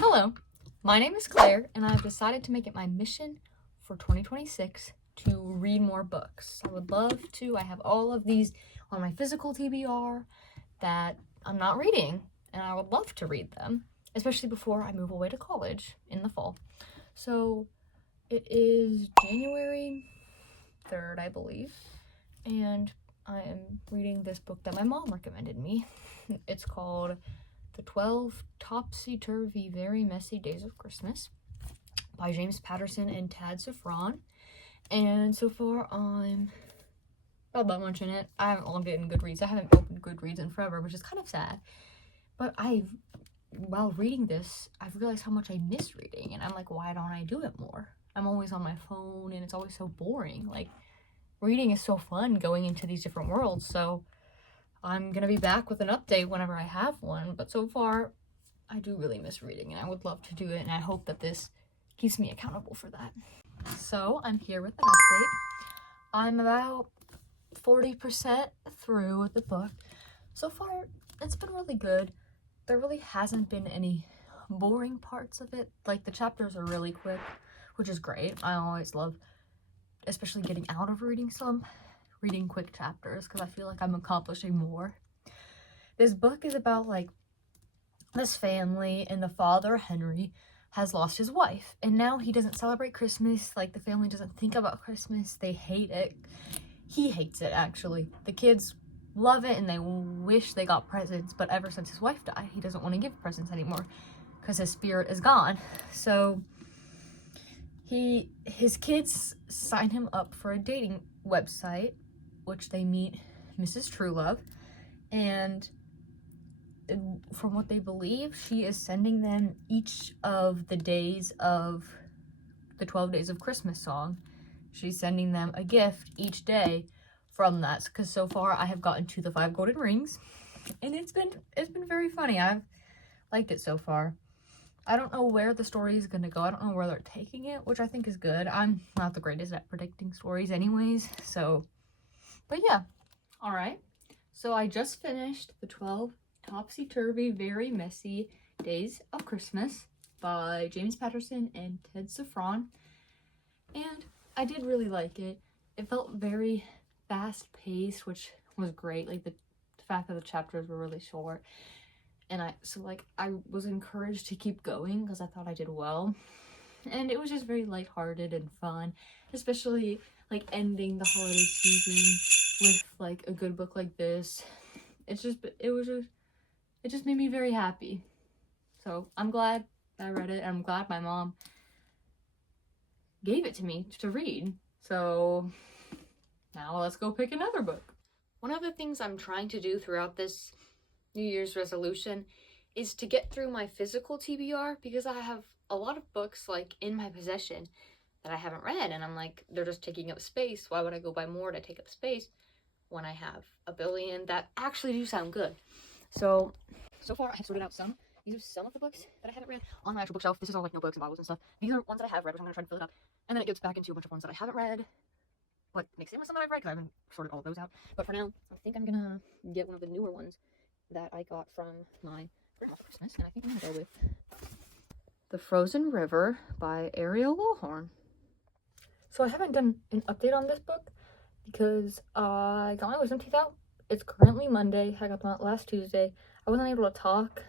Hello, my name is Claire, and I've decided to make it my mission for 2026 to read more books. I would love to. I have all of these on my physical TBR that I'm not reading, and I would love to read them, especially before I move away to college in the fall. So it is January 3rd, I believe, and I am reading this book that my mom recommended me. It's called The 12 Topsy-Turvy Very Messy Days of Christmas by James Patterson and Tad Safran. And so far, I'm about that much in it. I haven't logged it in Goodreads. I haven't opened Goodreads in forever, which is kind of sad. But while reading this, I've realized how much I miss reading. And I'm like, why don't I do it more? I'm always on my phone, and it's always so boring. Like, reading is so fun going into these different worlds. So I'm gonna be back with an update whenever I have one, but so far I do really miss reading, and I would love to do it, and I hope that this keeps me accountable for that. So I'm here with an update. I'm about 40% through with the book. So far, it's been really good. There really hasn't been any boring parts of it. Like, the chapters are really quick, which is great. I always love, especially getting out of reading quick chapters, because I feel like I'm accomplishing more. This book is about, like, this family, and the father, Henry, has lost his wife, and now he doesn't celebrate Christmas. Like, the family doesn't think about Christmas. They hate it. He hates it, actually. The kids love it, and they wish they got presents, but ever since his wife died, he doesn't want to give presents anymore because his spirit is gone. So his kids sign him up for a dating website, which they meet Mrs. Truelove, and from what they believe, she is sending them each of the days of the 12 Days of Christmas song. She's sending them a gift each day from that, because so far I have gotten to the 5 golden rings, and it's been very funny. I've liked it so far. I don't know where the story is gonna go. I don't know where they're taking it, which I think is good. I'm not the greatest at predicting stories anyways, so, but yeah. All right, so I just finished the 12 Topsy-Turvy Very Messy Days of Christmas by James Patterson and Ted Safran, and I did really like it. It felt very fast-paced, which was great. Like, the fact that the chapters were really short, and I was encouraged to keep going because I thought I did well, and it was just very lighthearted and fun, especially like ending the holiday season with like a good book like this. It just made me very happy. So I'm glad I read it. I'm glad my mom gave it to me to read. So now let's go pick another book. One of the things I'm trying to do throughout this New Year's resolution is to get through my physical TBR, because I have a lot of books like in my possession that I haven't read, and I'm like, they're just taking up space. Why would I go buy more to take up space when I have a billion that actually do sound good? So far I have sorted out some. These are some of the books that I haven't read on my actual bookshelf. This is all like notebooks and Bibles and stuff. These are ones that I have read, which I'm gonna try to fill it up. And then it gets back into a bunch of ones that I haven't read, but mixed in with some that I've read, because I haven't sorted all of those out. But for now, I think I'm gonna get one of the newer ones that I got from my grandma for Christmas, and I think I'm gonna go with The Frozen River by Ariel Lawhorn. So I haven't done an update on this book because I got my wisdom teeth out. It's currently Monday. I got them out last Tuesday. I wasn't able to talk,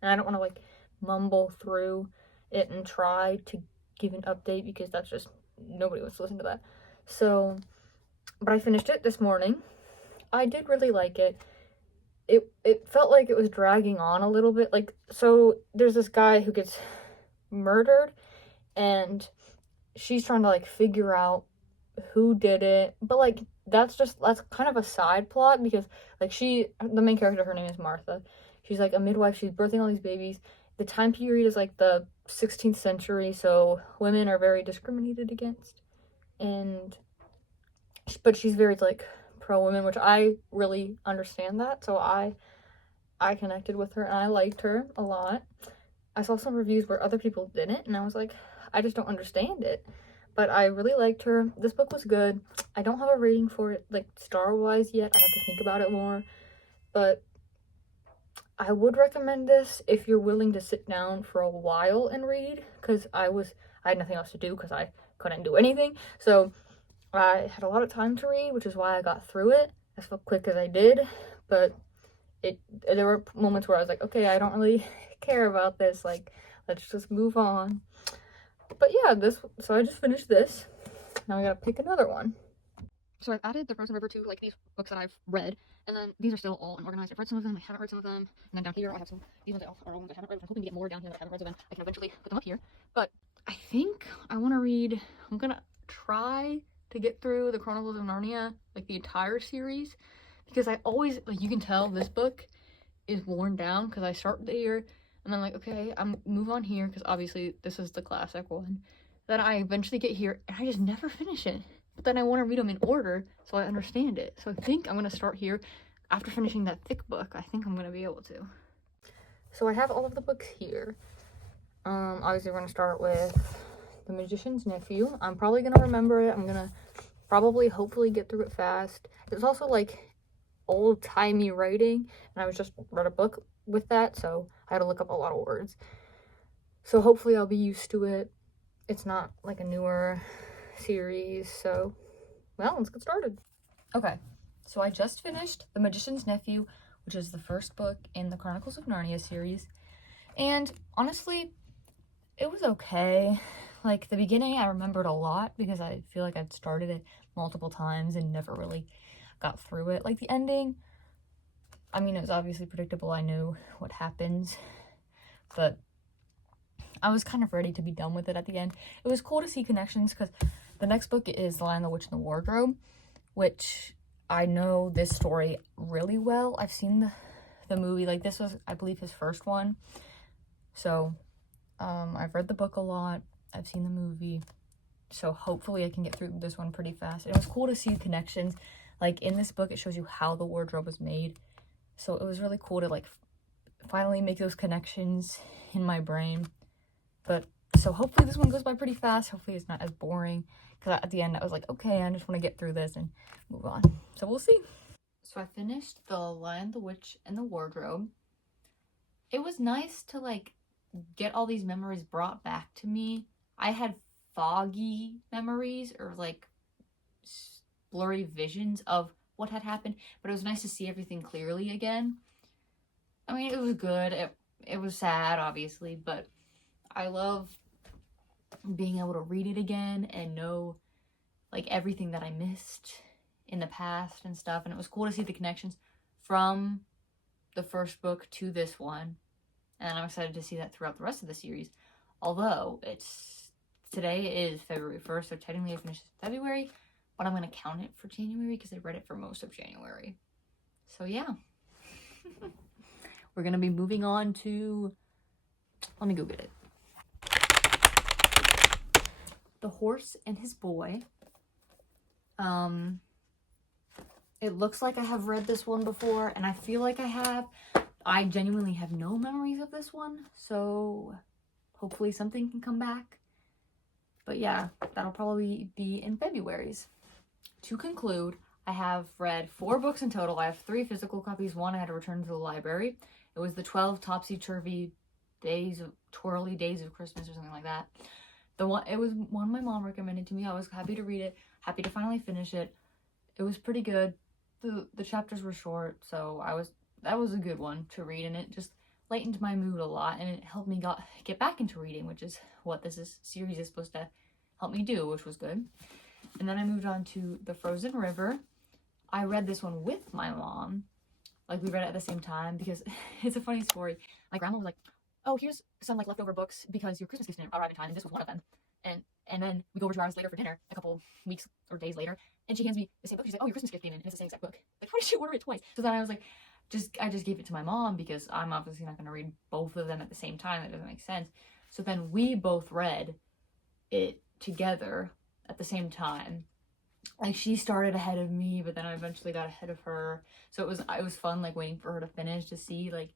and I don't want to like mumble through it and try to give an update, because that's just, nobody wants to listen to that. So, but I finished it this morning. I did really like it. It felt like it was dragging on a little bit. Like, so there's this guy who gets murdered, and she's trying to like figure out who did it, but like that's kind of a side plot, because like the main character, her name is Martha. She's like a midwife. She's birthing all these babies. The time period is like the 16th century, so women are very discriminated against, but she's very like pro-women, which I really understand that. So I connected with her, and I liked her a lot. I saw some reviews where other people didn't, and I was like, I just don't understand it. But I really liked her. This book was good. I don't have a rating for it, like, star-wise yet. I have to think about it more. But I would recommend this if you're willing to sit down for a while and read, because I had nothing else to do because I couldn't do anything. So I had a lot of time to read, which is why I got through it as quick as I did. But there were moments where I was like, okay, I don't really care about this. Like, let's just move on. But yeah, so I just finished this. Now I gotta pick another one. So I've added The Frozen River to like these books that I've read, and then these are still all unorganized. I've read some of them, I haven't read some of them, and then down here I have some, these ones are ones I haven't read, I'm hoping to get more down here that I haven't read, so then I can eventually put them up here. But I think I want to read, I'm gonna try to get through the Chronicles of Narnia, like the entire series, because I always, like, you can tell this book is worn down, because I start here, and I'm like, okay, I'm move on here, because obviously this is the classic one. Then I eventually get here, and I just never finish it. But then I want to read them in order so I understand it. So I think I'm going to start here. After finishing that thick book, I think I'm going to be able to. So I have all of the books here. Obviously we're going to start with The Magician's Nephew. I'm probably going to remember it. I'm going to probably hopefully get through it fast. It's also like old-timey writing, and I was just read a book with that, so I had to look up a lot of words. So hopefully I'll be used to it. It's not like a newer series, so well, let's get started. Okay, so I just finished The Magician's Nephew, which is the first book in the Chronicles of Narnia series, and honestly, it was okay. Like, the beginning I remembered a lot because I feel like I'd started it multiple times and never really got through it. Like, the ending, I mean, it was obviously predictable, I knew what happens, but I was kind of ready to be done with it at the end. It was cool to see connections because the next book is The Lion, the Witch, and the Wardrobe, which I know this story really well. I've seen the movie. Like, this was, I believe, his first one. So, I've read the book a lot. I've seen the movie. So, hopefully I can get through this one pretty fast. It was cool to see connections. Like, in this book, it shows you how the wardrobe was made. So, it was really cool to, like, finally make those connections in my brain. But, so hopefully this one goes by pretty fast. Hopefully it's not as boring. Because at the end, I was like, okay, I just want to get through this and move on. So we'll see. So I finished The Lion, the Witch, and the Wardrobe. It was nice to, like, get all these memories brought back to me. I had foggy memories or, like, blurry visions of what had happened. But it was nice to see everything clearly again. I mean, it was good. It was sad, obviously, but I love being able to read it again and know, like, everything that I missed in the past and stuff. And it was cool to see the connections from the first book to this one. And I'm excited to see that throughout the rest of the series. Although today is February 1st, so technically I finished February, but I'm going to count it for January because I read it for most of January. So yeah. We're going to be moving on to, let me go get it. The Horse and His Boy. It looks like I have read this one before, and I feel like I have. I genuinely have no memories of this one, so hopefully something can come back. But yeah, that'll probably be in February's. To conclude, I have read 4 books in total. I have 3 physical copies. 1 I had to return to the library. It was the 12 Topsy-Turvy Twirly Days of Christmas or something like that. It was one my mom recommended to me. I was happy to read it, happy to finally finish it. It was pretty good. The chapters were short, so that was a good one to read, and it just lightened my mood a lot, and it helped me get back into reading, which is what this series is supposed to help me do, which was good. And then I moved on to The Frozen River. I read this one with my mom. Like, we read it at the same time because it's a funny story. My grandma was like, oh, here's some, like, leftover books because your Christmas gifts didn't arrive in time, and this was one of them. And then we go over to our house later for dinner, a couple weeks or days later, and she hands me the same book. She's like, oh, your Christmas gift came in, and it's the same exact book. Like, how did she order it twice? So then I was like, I just gave it to my mom because I'm obviously not going to read both of them at the same time. That doesn't make sense. So then we both read it together at the same time. Like, she started ahead of me, but then I eventually got ahead of her. So it was fun, like, waiting for her to finish to see, like,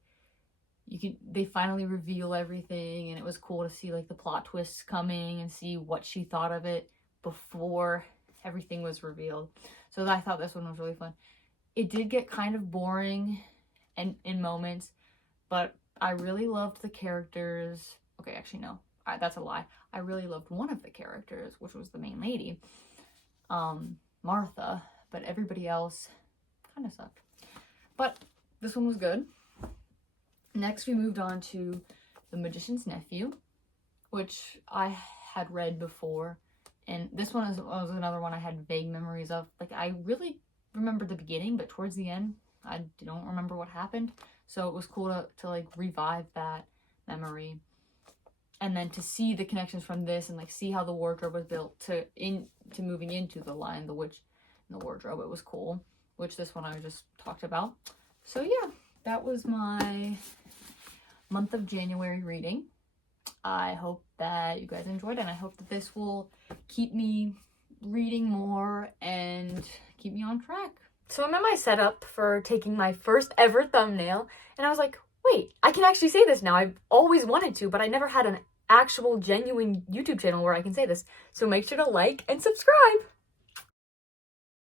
they finally reveal everything, and it was cool to see, like, the plot twists coming and see what she thought of it before everything was revealed. So I thought this one was really fun. It did get kind of boring and in moments, But I really loved the characters. Okay, actually, no. That's a lie. I really loved one of the characters, which was the main lady, Martha. But everybody else kind of sucked. But this one was good. Next, we moved on to The Magician's Nephew, which I had read before. And this one was another one I had vague memories of. Like, I really remember the beginning, but towards the end, I don't remember what happened. So it was cool to like revive that memory. And then to see the connections from this and like see how the wardrobe was built to moving into The Lion, the Witch, and the Wardrobe. It was cool, which this one I just talked about. So yeah, that was my month of January reading. I hope that you guys enjoyed it, and I hope that this will keep me reading more and keep me on track. So I'm in my setup for taking my first ever thumbnail, and I was like, wait, I can actually say this now. I've always wanted to, but I never had an actual genuine YouTube channel where I can say this. So make sure to like and subscribe.